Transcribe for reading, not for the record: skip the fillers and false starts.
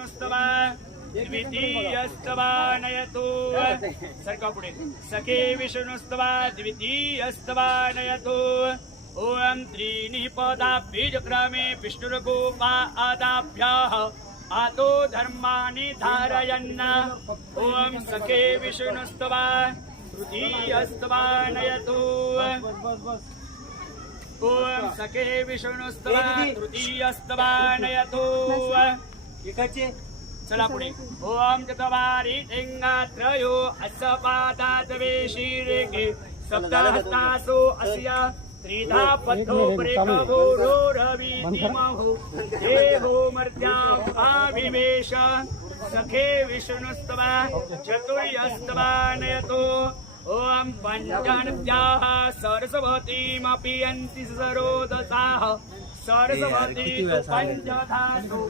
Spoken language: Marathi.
विष्णुस्तवा द्वितीयस्तवा नयतु सरका पुढे सखे विष्णुस्तवा द्वितीयस्तवा नयतु ओम त्रीणि पदाभ्यक्रमे विष्णुर्गोपा आदाभ्याः आतो धर्माणि धारयन् ओम सखे विष्णुस्तवा तृतीयस्तवा नयतु ओम सखे विष्णुस्तवा तृतीयस्तवा नयतु चला पुढे ओम चत्वारि लिंगात्रयो अस्सपादातवे शीर्षे सप्तहस्तासो अस्य त्रिधा पद्धो प्रेखवो रविमहो देहो मर्त्याम् आविवेश सखे विष्णुस्तवा चतुर्यस्तवा नयतो ओम पंचनद्याः सरस्वतीमपि यन्ति सरोदसाः सरस्वती पंचधासु